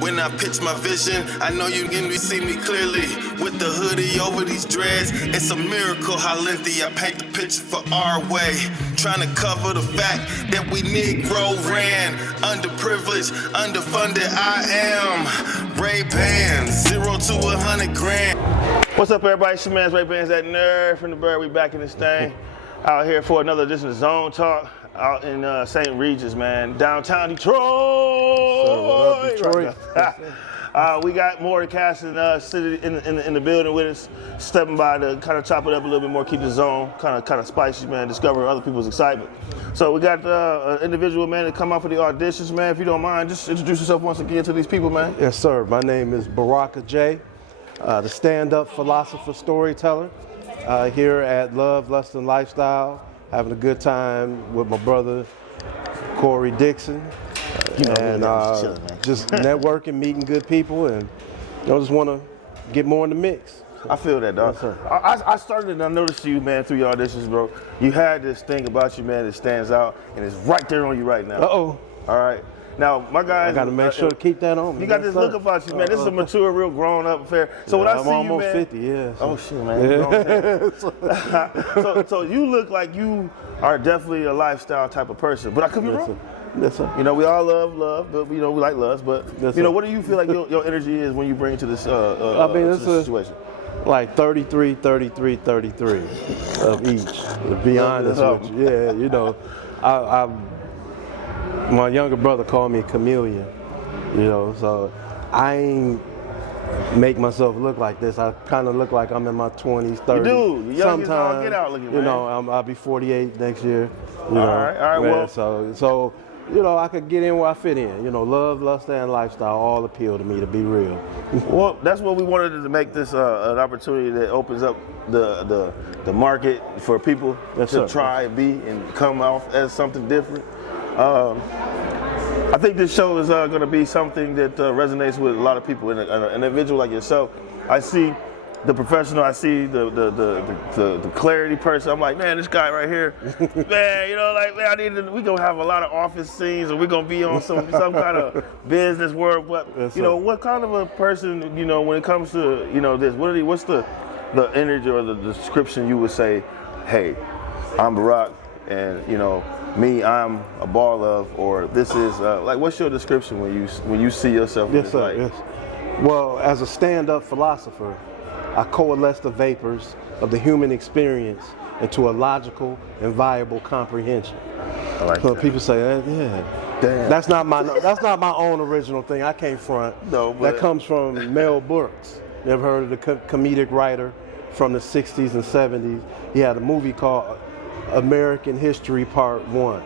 When I pitch my vision, I know you can see me clearly. With the hoodie over these dreads, it's a miracle how lengthy I paint the picture for OurWAY. Trying to cover the fact that we Negro ran, underprivileged, underfunded. I am Ray-Ban, 0 to 100 grand. What's up, everybody? It's your man's Ray-Ban's that nerd from the bird. We back in this thing. Out here for another edition of Zone Talk out in St. Regis, man. Downtown Detroit. What up, Detroit? We got more cast in the building with us, stepping by to kind of chop it up a little bit more, keep the zone kind of spicy, man, discovering other people's excitement. So we got an individual, man, to come out for the auditions, man. If you don't mind, just introduce yourself once again to these people, man. Yes, sir. My name is Baraka J, the stand-up philosopher, storyteller, here at Love, Lust, and Lifestyle, having a good time with my brother, Corey Dixon. And just networking, meeting good people, and just want to get more in the mix. I feel that, dog. Yes, sir. I started and I noticed you, man, through your auditions, bro. You had this thing about you, man, that stands out, and it's right there on you right now. Uh-oh. All right. Now, my guy, I got to make sure to keep that on me. You got this look about you, man. This is a mature, real grown-up affair. So when I see you, man, I'm almost 50, yeah. Oh shit, man. Yeah. so you look like you are definitely a lifestyle type of person, but I could be wrong. Yes, sir. You know, we all love, but we like love. But yes, you know, what do you feel like your energy is when you bring to this situation? Like 33, 33, 33 of each. To be honest with you, yeah. You know, my younger brother called me a chameleon. You know, so I ain't make myself look like this. I kind of look like I'm in my 20s, 30s. You do. You're young as all get out looking, man. You know, I'll be 48 next year. You know, all right. Man, well, so. You know, I could get in where I fit in. You know, love, lust, and lifestyle all appeal to me, to be real. Well, that's what we wanted to make this an opportunity that opens up the market for people to try and be and come off as something different. I think this show is going to be something that resonates with a lot of people. An individual like yourself, I see the professional, I see the clarity person. I'm like, man, this guy right here, man, you know, like, man, we gonna have a lot of office scenes, and we're gonna be on some kind of business work. But yes, you know, what kind of a person, you know, when it comes to, you know, this, what's the energy or the description you would say? Hey, I'm Barack, and you know, me, I'm a ball of, or this is like, what's your description when you see yourself in this light? Yes. Well, as a stand-up philosopher, I coalesce the vapors of the human experience into a logical and viable comprehension. I like so that. People say, yeah, damn. That's not my own original thing. I can't front. No, but that comes from Mel Brooks. You ever heard of the comedic writer from the 60s and 70s? He had a movie called American History Part 1.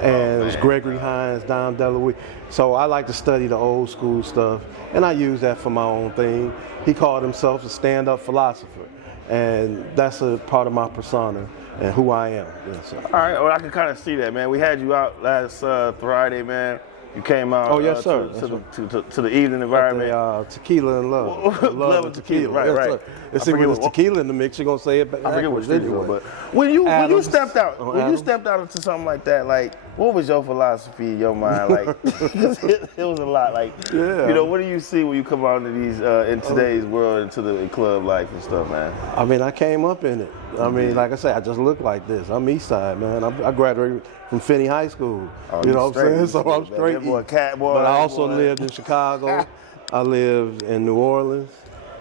And it was Gregory Hines, Dom DeLuise. So I like to study the old school stuff, and I use that for my own thing. He called himself a stand-up philosopher, and that's a part of my persona and who I am. Yes, all right, well, I can kind of see that, man. We had you out last Friday, man. You came out yes, sir. To the evening environment. Tequila and love. Love and tequila. Right. If there's tequila in the mix, you're going to say it back. I forget what studio, but when you stepped out into something like that, like, what was your philosophy in your mind? Like, it was a lot. Like, you know, what do you see when you come out into these in today's world, into the club life and stuff, man? I mean, I came up in it. I mean, like I said, I just look like this. I'm East Side, man. I graduated from Finney High School. You know what I'm saying? So I'm straight. But I also lived in Chicago. I lived in New Orleans,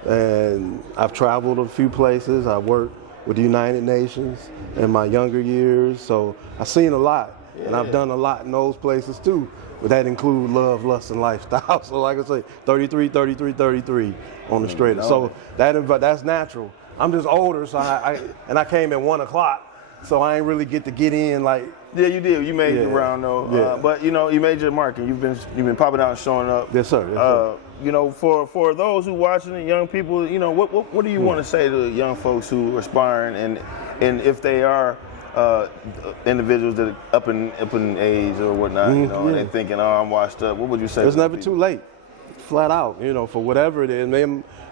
and I've traveled a few places. I worked with the United Nations in my younger years, so I've seen a lot. And I've done a lot in those places too, but that include love, lust, and lifestyle. So like I say, 33, 33, 33 on the straight. So that's natural. I'm just older, so I came at 1 o'clock, so I ain't really get in like. Yeah, you did. You made your round though. Yeah. But you know, you made your mark, and you've been popping out and showing up. Yes, sir. Yes, sir. You know, for those who watching it, young people, you know, what do you want to say to young folks who are aspiring, and if they are individuals that are up in age or whatnot, you know, and they're thinking, oh, I'm washed up. What would you say? It's never too late. Flat out, you know, for whatever it is.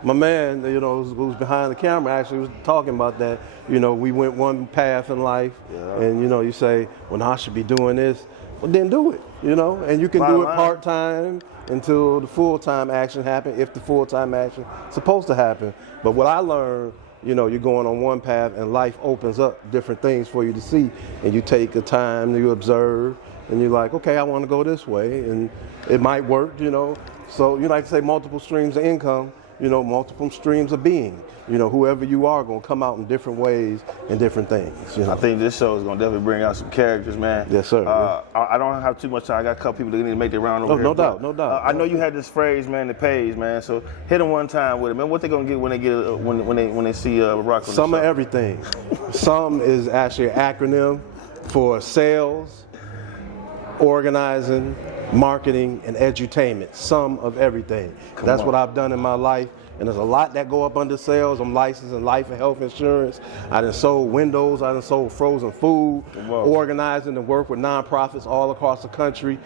My man, you know, who's behind the camera actually was talking about that. You know, we went one path in life, and you know, you say, well, I should be doing this. then do it, you know, and you can do it part-time until the full-time action happens, if the full-time action is supposed to happen. But what I learned, you know, you're going on one path and life opens up different things for you to see, and you take the time, you observe, and you're like, okay, I want to go this way, and it might work, you know. So you like to say multiple streams of income, you know, multiple streams of being. You know, whoever you are going to come out in different ways and different things. You know? I think this show is going to definitely bring out some characters, man. Yes, sir. I don't have too much time. I got a couple people that need to make their round over here. No doubt. I know you had this phrase, man, that pays, man. So hit them one time with it, man. What they going to get when they see Rock? Some of everything. Some is actually an acronym for sales, organizing, marketing, and edutainment. Some of everything. That's what I've done in my life. And there's a lot that go up under sales. I'm licensed in life and health insurance. I done sold windows. I done sold frozen food, organizing and work with nonprofits all across the country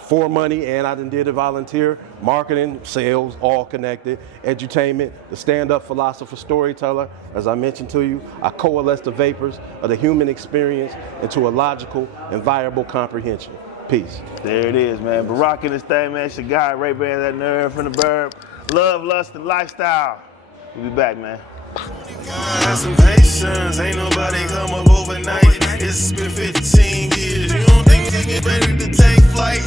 for money. And I done did a volunteer, marketing, sales, all connected, edutainment, the stand-up philosopher, storyteller. As I mentioned to you, I coalesce the vapors of the human experience into a logical and viable comprehension. Peace. There it is, man. Barack in this thing, man. It's your guy, Ray Ban, that nerd from the burb. Love, lust, and lifestyle. We'll be back, man. Have some patience, ain't nobody come up overnight. It's been 15 years, you don't think you get ready to take flight?